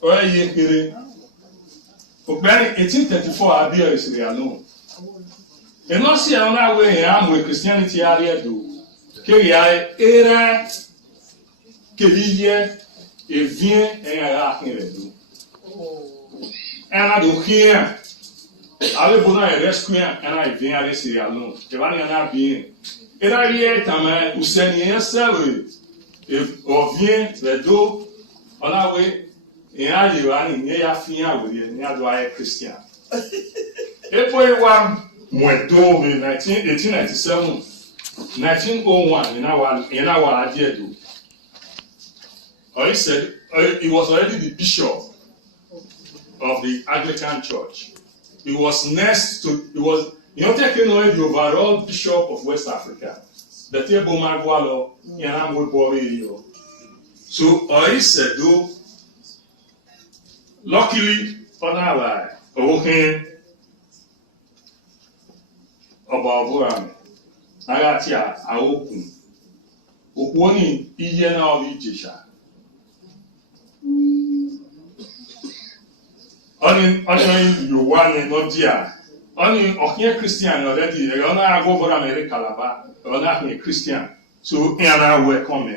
Or ye kiri. Okbani 1834 Abia is the alone. And not see another way I am with Christianity area do. Kaya era Kevia e vient et a do. And I do here. I will put a rescue and I vient à l'essayer alone. Giovanni en a bien. Et là, il y a un man who sent me salary. If or vient the do on our way. Et là, il y a un y a fini avec lui. Il y a droit Christian. Et pour one moins tôt, 1897, 1901, in our idea do. He said he was already the bishop of the Anglican Church. He was next to, taking away the overall bishop of West Africa. The table Magwalo, Yanam Borio. So he said, luckily, on our life, okay, about Buram, Agatia, Aokun, Okoni, Iyana of Ijisha. Only you want not dear. Only a Christian already. You don't go over America, Lava, or not a Christian. So, Anna welcome.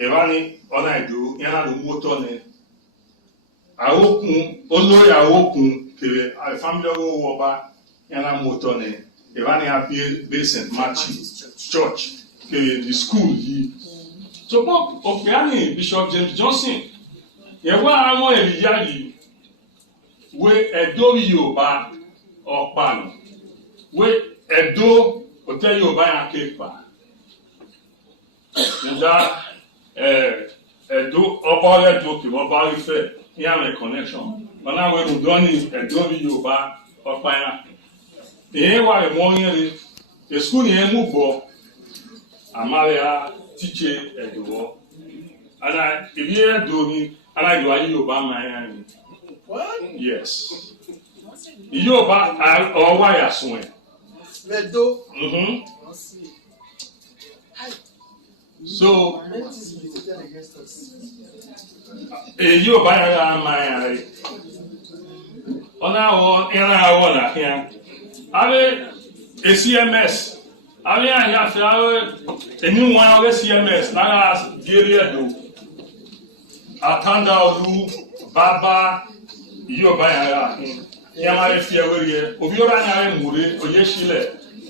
Evani, all I do, Yana do motone. I open, although I open, a family over Yana motone. Evani appear based in Matthew Church, the school. So, okay, Bishop James Johnson. Yewa amo Elijah we Edo Yoruba Opano we Edo Hotel Yoruba and Kepa. Nda Edo Oba Edo Oba Ife here a connection. But now we do Edo Yoruba Opana. Yewa Emonyere the school yemu bo Amalia teacher Edo. And I if you do and I do a Yoruba Miami. What? Yes. Yoruba or wire swing. Redo. So, a Yoruba Miami. On our in our here. Are a CMS. I have a new one of the CMS. Now, as Gary do. Atanda Olu, Baba, Yoba Yara, Yamare Fiawere, Obiora Nare Mure, Oyeshile,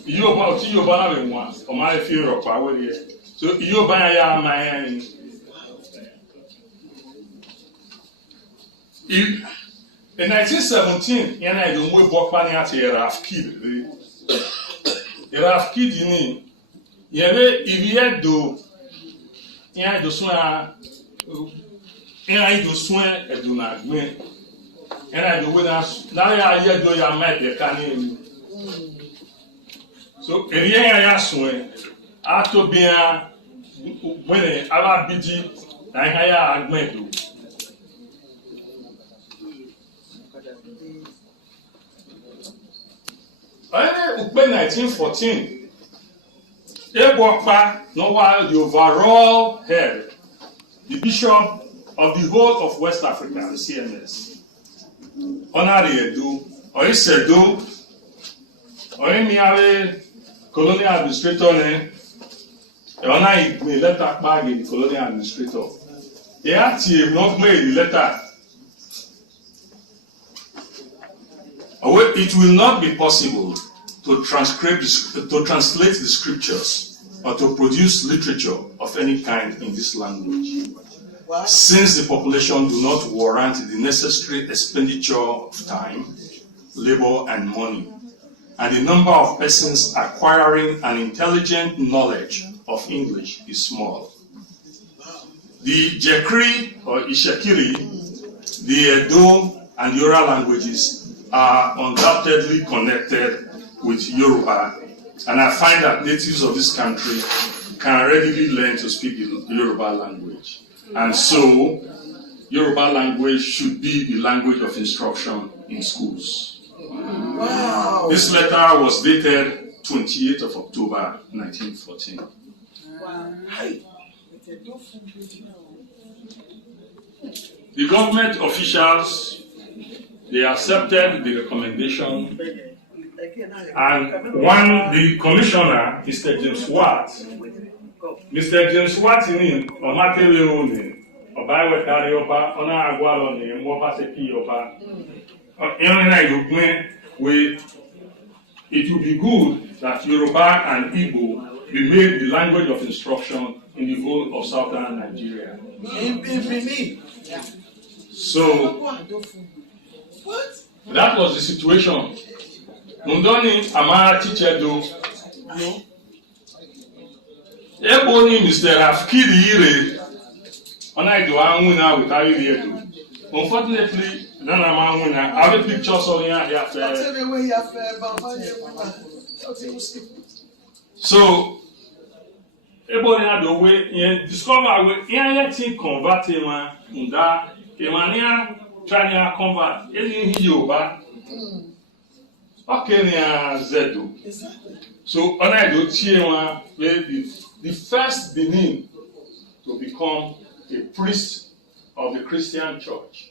Yoba, Yoba, or my fear of power. So Yoba Yara, my in 1917, Yana do more Bokpani at Yeraf Kid. Yeraf Kid in me. Yere, if you had do, Yana do Swana. And I do swear and do not win. And I do with us. Now I hear do your mad the canning. So, if I swear, after being when I be busy, I hire a man. When 1914, they walked back, no while the overall head, the bishop of the whole of West Africa, the CMS. Honorary Edo, or Edo, or any colonial administrator, honor me letter bag in the colonial administrator. They actually not made the letter. It will not be possible to translate the scriptures or to produce literature of any kind in this language. Since the population do not warrant the necessary expenditure of time, labor, and money, and the number of persons acquiring an intelligent knowledge of English is small. The Jekri or Ishekiri, the Edo, and Yoruba languages are undoubtedly connected with Yoruba, and I find that natives of this country can readily learn to speak the Yoruba language. And so, Yoruba language should be the language of instruction in schools. Wow. This letter was dated 28th of October 1914. Wow. the government officials, they accepted the recommendation, and the commissioner, Mr. James Watt, ni Omatele Oni, Obawe Kari Oba, Ona Agwalo ni Mwopa Seki Oba. It would be good that Yoruba and Igbo be made the language of instruction in the whole of southern Nigeria. So that was the situation. Mundoni Amara teacher do. Ebony Mr. Afkidi Ire. Ona do Amuna with Arido. Unfortunately, none of my other pictures on here. So, Ebony had the way you discover anything converted in that Emania trying to convert any Yoruba. Okay, Zedo. So, I do Chiema, the first Benin to become a priest of the Christian Church,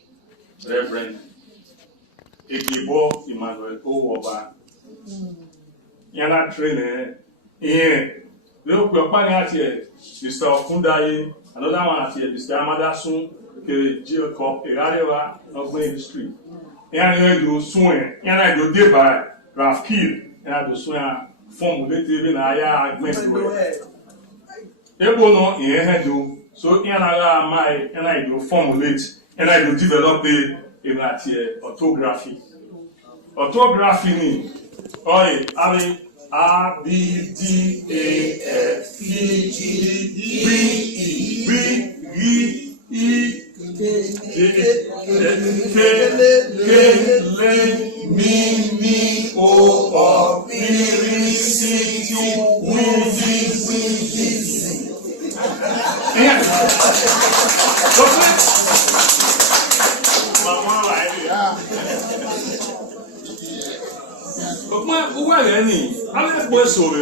Reverend Igbo Emmanuel Owoba. Yana trainer, look, your partner at here, Mr. Okundaye, another one at here, Mr. Amadasun, Jacob, Eradeva, of Main Street. Yana do swing, Yana do deba, Raf Kill, and I do swing, formulated in Aya, Gmenway. Ebono, do. So, and I do formulate, and I do develop orthography. Orthography, A, B, D, A, F, E, G, B, E, B, E, E, K, L, M, N, O, P, C, Q, W, Z.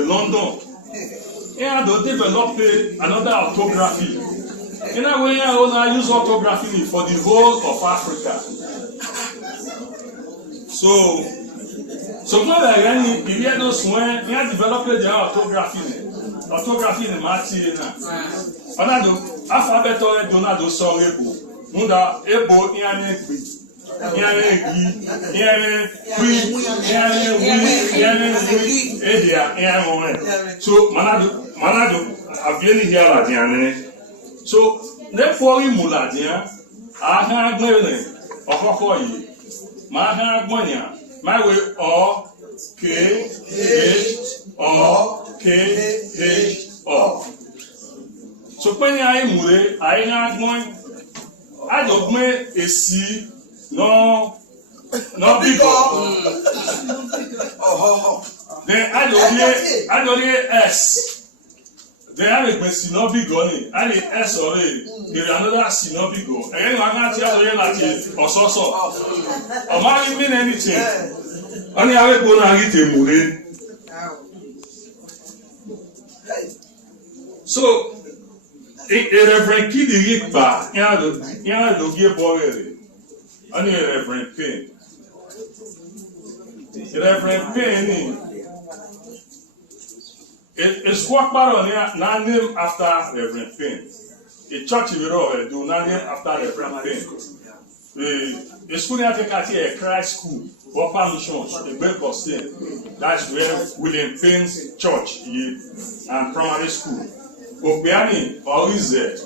London, and to develop another orthography. In a way, I use orthography for the whole of Africa. So now that any period when we have developed the orthography in Martina. Another alphabet or Donado Sorebo, Munda Ebo Ianegri, So Manado, I've been here at Diane. So therefore, Muladia, I have Glenn, or Hokoy, Maha Gwania, my way or K H or K H or. So when I move, I have one. I don't make a C, no bigger. Then I don't hear S. Then I make my C no bigger. I need S already. There is another C no bigger. And then I'm not telling you or so. Or might mean anything. Only I will go and get a move. So. Reverend Kidi Yikba, yana do give boy. Only Reverend Payne. Reverend Payne. It's what part on here, not named after Reverend Payne. A church in Europe do not name after Reverend Payne. The school I take at here, Christ School, Wapa Mission, a Bell Costain. That's where William Payne's church and primary school. Obiani or is it?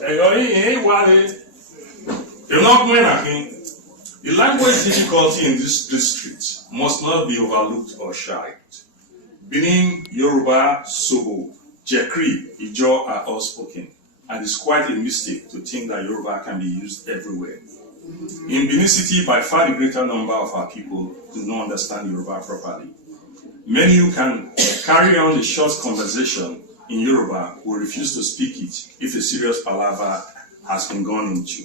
The language difficulty in this district must not be overlooked or shied. Benin, Yoruba, Sobo, Jekri, Ijo are all spoken, and it's quite a mistake to think that Yoruba can be used everywhere. In Benin City, by far the greater number of our people do not understand Yoruba properly. Many who can carry on a short conversation in Yoruba will refuse to speak it if a serious palaver has been gone into.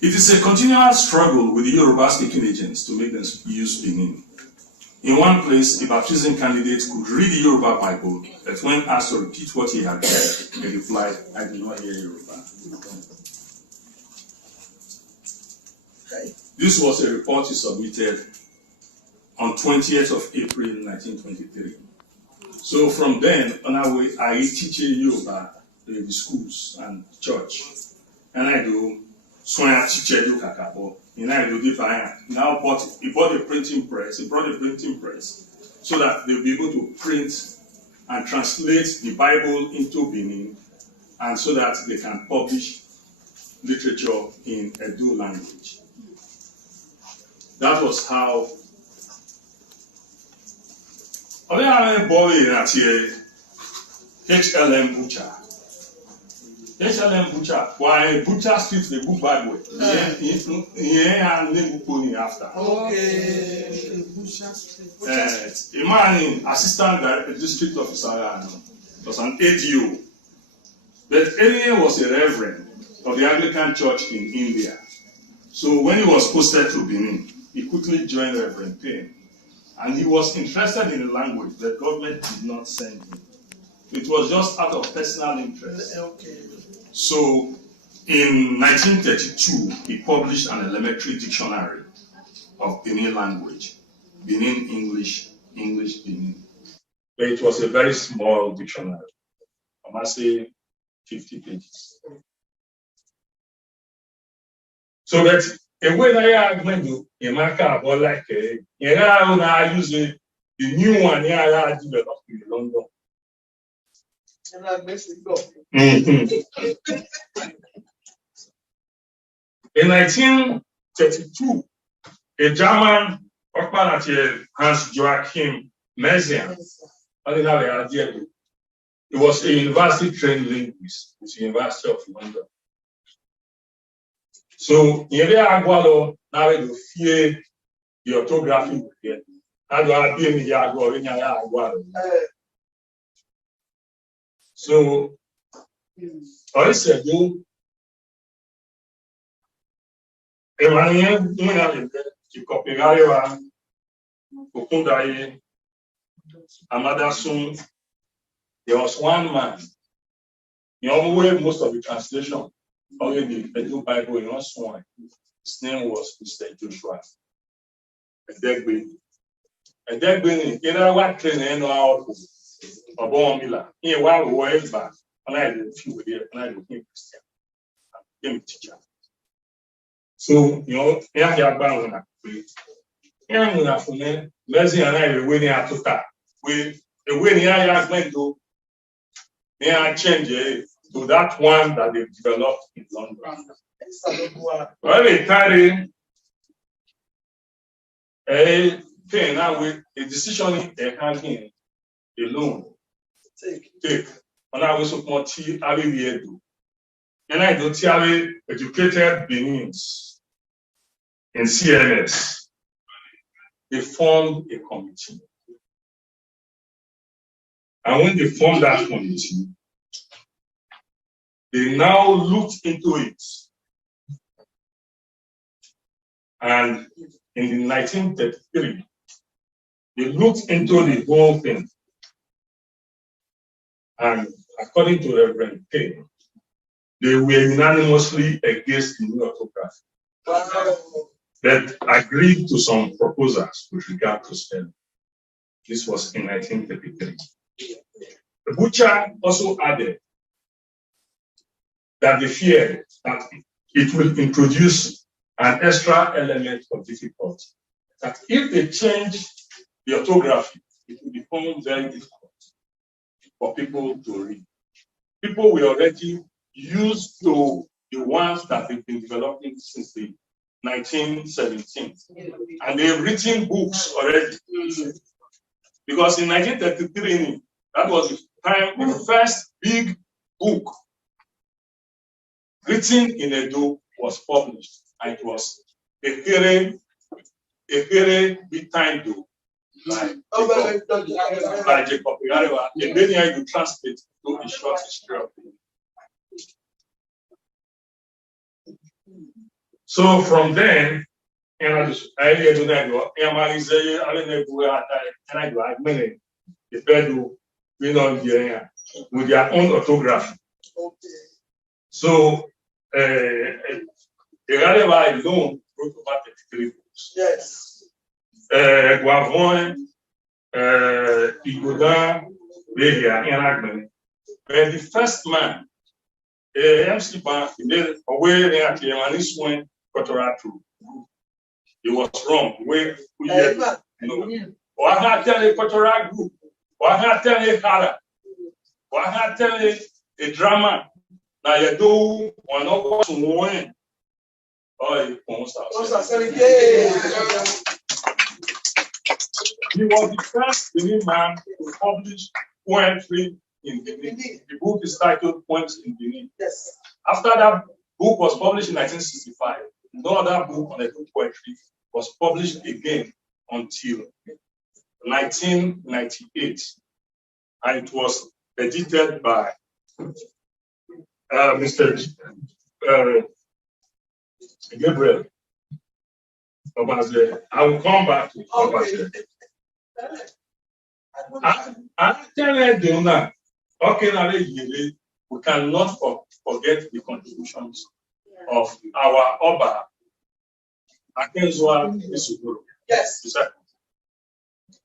It is a continual struggle with the Yoruba-speaking agents to make them use Benin. In one place, a baptism candidate could read the Yoruba Bible, but when asked to repeat what he had heard, he replied, "I did not hear Yoruba." This was a report he submitted on 20th of April 1923. So from then on, I teach Yoruba in the schools and church, and I do swear teacher do kakabo. And I do define now. He bought a printing press. He brought a printing press so that they'll be able to print and translate the Bible into Benin, and so that they can publish literature in Edo language. That was how. Other boy that here, HLM Butcher. HLM Butcher. Why Butcher Street the book Bible? Yeah, and name pony after. Okay. A man, assistant district officer, was an ADO. But Elian was a reverend of the Anglican Church in India. So when he was posted to Benin, he quickly joined Reverend Payne. And he was interested in the language. The government did not send him. It was just out of personal interest. Okay. So in 1932, he published an elementary dictionary of Benin language. Benin English, English Benin. But it was a very small dictionary. I must say 50 pages. So that a way that I am going to mark up or like I use the new one I developed in London. And I Mexico. In 1932, a German Hans Joachim Messiaen, he was a university trained linguist at the University of London. So, in the Agualo, now you fear the orthography. How do I be in the Agualo? So, I said, Emmanuel, qui coopérait au Kundaye, Amadasun, there was one man. He always most of the translation. Already the Edo Bible in one swan. His name was Mr. Joshua. And then when you know what training out of Bomila, he was back, and I did a few years, and I became Christian. I became a teacher. So, you know, here you are bound on here you are for me, Messi and I were winning at Tota. We win here, you are going to change it to that one that they developed in London. Well, they carry a thing now with a decision in their hand alone. Take. And I was more tea, I will do. And I don't tell educated beings in CNS. They formed a committee. And when they formed that committee, they now looked into it. And in 1933, they looked into the whole thing. And according to Reverend Payne, they were unanimously against the new orthography. That agreed to some proposals with regard to spelling. This was in 1933. The Butcher also added that they feared that it will introduce an extra element of difficulty. That if they change the orthography, it will become very difficult for people to read. People were already used to the ones that they've been developing since the 1917. And they've written books already. Because in 1933, that was the time the first big book written in Edo was published. And it was a very big time to by Jacob Igarewa. And then you translate to a short history of it. So from then, with their own orthography. So Igarewa alone wrote over 33 books. Yes. Guavon, Igbo, but the first man, MC Ban, he made away there to Yemanis when Kotoratu. He was wrong. Where no. Why not tell a Kotora group? Why not tell a color? Why not tell a drama? Now you do one of us one. Oh, he was the first Benin man to publish poetry in Benin. The book is titled Poems in Benin. Yes. After that book was published in 1965, no other book on Edo poetry was published again until 1998. And it was edited by Mr. Gabriel Obaze. I will come back to Obaze. I tell you now, we cannot forget the contributions of our Oba Akenzwa Isuguru. Yes.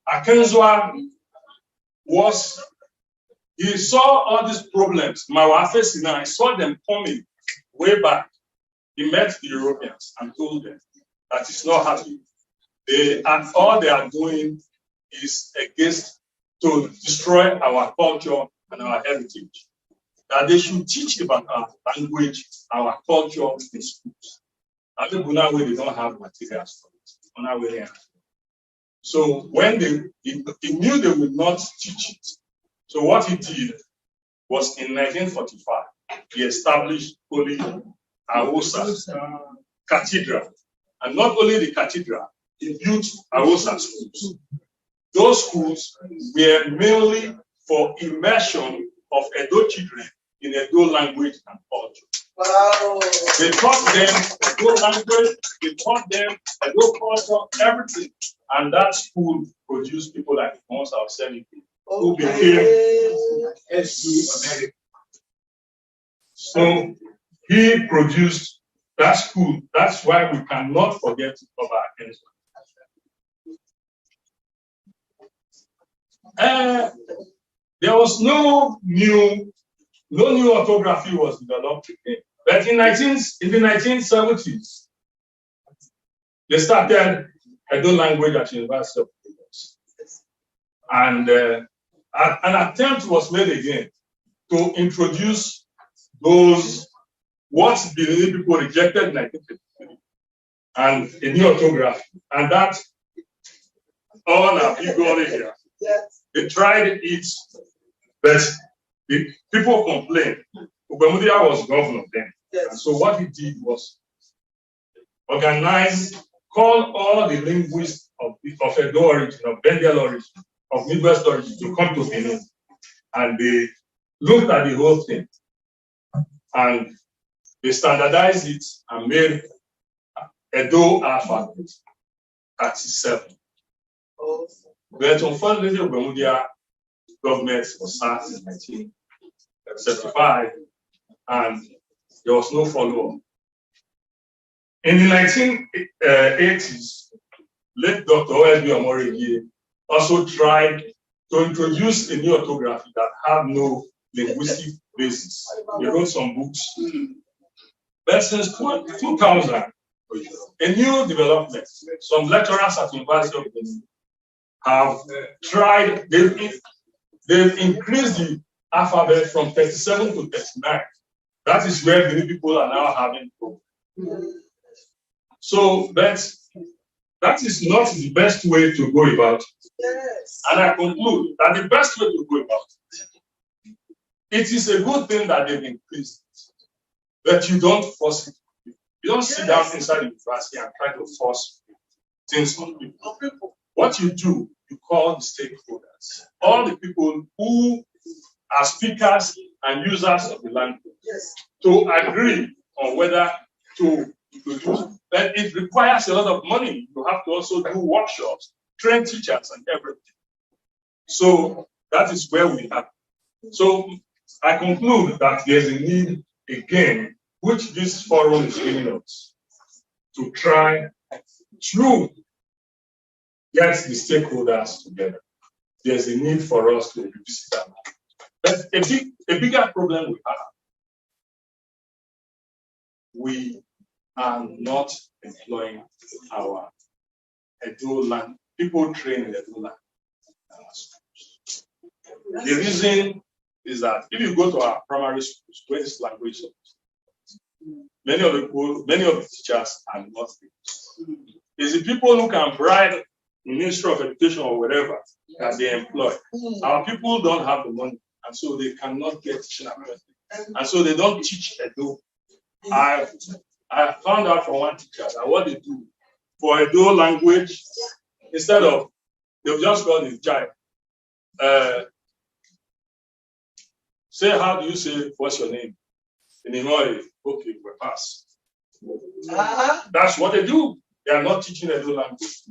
Akenzwa he saw all these problems. I saw them coming way back. He met the Europeans and told them that it's not happening. All they are doing is against to destroy our culture and our heritage. That they should teach about our language, our culture in schools. I think they don't have materials for it. So when he knew they would not teach it. So what he did was in 1945, he established Holy Awosa Cathedral. And not only the cathedral, he built Awosa schools. Those schools were mainly for immersion of Edo children in Edo language and culture. Wow. They taught them Edo language, they taught them Edo culture, everything. And that school produced people like the ones I was telling you, who became SG America. So he produced that school. That's why we cannot forget Oba Akenzwa. There was no new orthography was developed again. But in the 1970s, they started Edo language at University of Lagos. And an attempt was made again to introduce what the people rejected in 1953 and a new orthography. And that all our people here. They tried it, but the people complained. Ubemudia was governor then. And so what he did was call all the linguists of Edo origin, of Bengal origin, of Midwest origin to come to Benin. And they looked at the whole thing. And they standardized it and made Edo alphabet 37. But unfortunately, Ubemudia government was sacked in 1975, and there was no follow-up. In the 1980s, late Dr. O.S.B. Omorigi also tried to introduce a new orthography that had no linguistic basis. He wrote some books. But since 2000, a new development, some lecturers at the University of Benin have tried, they've increased the alphabet from 37 to 39. That is where many people are now having problems. So that is not the best way to go about it. Yes. And I conclude that the best way to go about it is a good thing that they've increased it, but you don't force it. You don't sit down inside the university and try to force things on people. What you do, you call the stakeholders, all the people who are speakers and users of the language, to agree on whether to introduce. But it requires a lot of money. You have to also do workshops, train teachers, and everything. So that is where we are. So I conclude that there's a need again, which this forum is giving us, to try to get the stakeholders together. There's a need for us to revisit that. But a bigger problem we have, we are not employing our Edo land, people trained in Edo land. The reason is that if you go to our primary schools where this language is, many of the teachers are not Igbo. It's the people who can bribe the Ministry of Education or whatever that they employ. Our people don't have the money, and so they cannot get teaching appointment. And so they don't teach Edo. I found out from one teacher that what they do for Edo language, instead of, they'll just call the child. Say, how do you say, what's your name? In Imoy, okay, we pass. That's what they do. They are not teaching Edo language.